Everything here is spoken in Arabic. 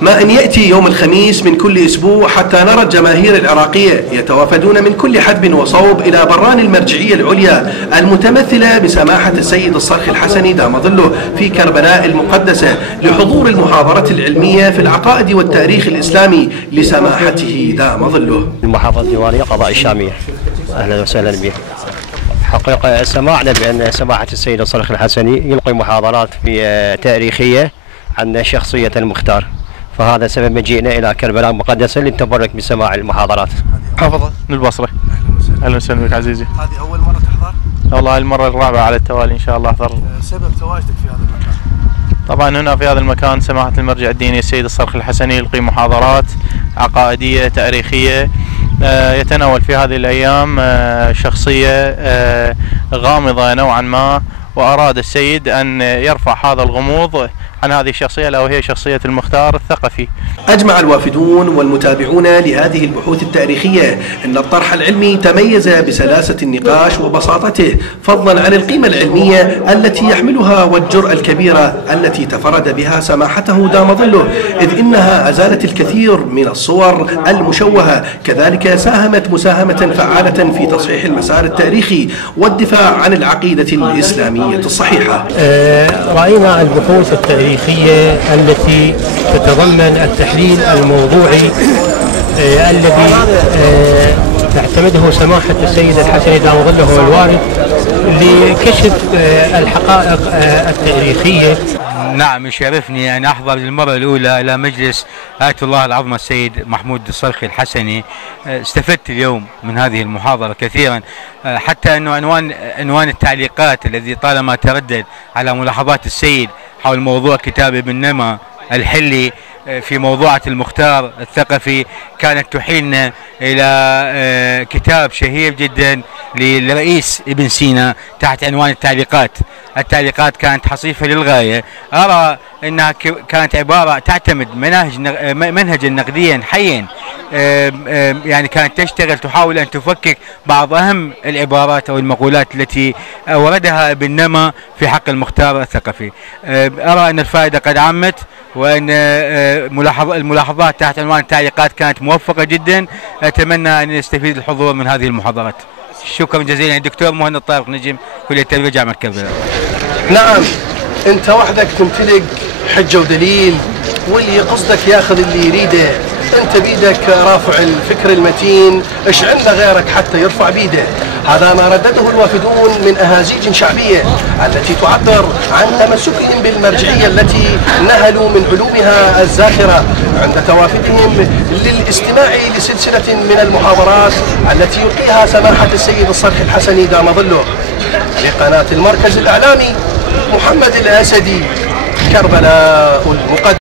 ما أن يأتي يوم الخميس من كل أسبوع حتى نرى الجماهير العراقية يتوافدون من كل حدب وصوب إلى بران المرجعية العليا المتمثلة بسماحة السيد الصرخي الحسني دام ظله في كربلاء المقدسة لحضور المحاضرة العلمية في العقائد والتاريخ الإسلامي لسماحته دام ظله. المحافظة الديوانية قضاء الشامية، أهلا وسهلا به. حقيقة سمعنا بأن سماحة السيد الصرخي الحسني يلقي محاضرات في تاريخية عن شخصية المختار، فهذا سبب مجيئنا إلى كربلاء المقدسة للتبرك بسماع المحاضرات. محافظة من البصرة. أهلا وسهلا بك عزيزي. هذه أول مرة تحضر؟ والله المرة الرابعة على التوالي إن شاء الله أحضر. سبب تواجدك في هذا المكان؟ طبعا هنا في هذا المكان سماحة المرجع الديني السيد الصرخي الحسني يلقي محاضرات عقائدية تاريخية، يتناول في هذه الأيام شخصية غامضة نوعا ما، وأراد السيد أن يرفع هذا الغموض عن هذه الشخصية ألا وهي شخصية المختار الثقفي. أجمع الوافدون والمتابعون لهذه البحوث التاريخية أن الطرح العلمي تميز بسلاسة النقاش وبساطته، فضلا عن القيمة العلمية التي يحملها والجرأة الكبيرة التي تفرد بها سماحته دام ظله، إذ إنها أزالت الكثير من الصور المشوهة، كذلك ساهمت مساهمة فعالة في تصحيح المسار التاريخي والدفاع عن العقيدة الإسلامية الصحيحة. رأينا البحوث التاريخية التي تتضمن التحليل الموضوعي الذي تعتمده سماحة السيد الحسني دام ظله والوارد لكشف الحقائق التاريخية. نعم، يشرفني أن أحضر للمرة الأولى إلى مجلس آية الله العظمى السيد محمود الصرخي الحسني. استفدت اليوم من هذه المحاضرة كثيرا، حتى أنه عنوان التعليقات الذي طالما تردد على ملاحظات السيد حول موضوع كتاب ابن نما الحلي في موضوعة المختار الثقفي كانت تحيلنا إلى كتاب شهير جدا للرئيس ابن سينا تحت عنوان التعليقات. التعليقات كانت حصيفة للغاية، أرى أنها كانت عبارة تعتمد منهجا نقديا حيا، يعني كانت تشتغل تحاول أن تفكك بعض أهم العبارات أو المقولات التي وردها ابن نما في حق المختار الثقفي. أرى أن الفائدة قد عمت، وأن الملاحظات تحت عنوان التعليقات كانت موفقة جدا. أتمنى أن يستفيد الحضور من هذه المحاضرات. شكرا جزيلا الدكتور مهند طارق نجم، كلية التربية جامعة كربلاء. نعم، أنت وحدك تمتلك حجة ودليل، واللي قصدك ياخذ اللي يريده. أنت بيدك رافع الفكر المتين، إيش عنده غيرك حتى يرفع بيده؟ هذا ما ردده الوافدون من أهازيج شعبية التي تعبر عن تمسكهم بالمرجعية التي نهلوا من علومها الزاخرة عند توافدهم للاستماع لسلسلة من المحاضرات التي يلقيها سماحة السيد الصرخي الحسني دام ظله. لقناة المركز الإعلامي محمد الأسدي، كربلاء المقدسة.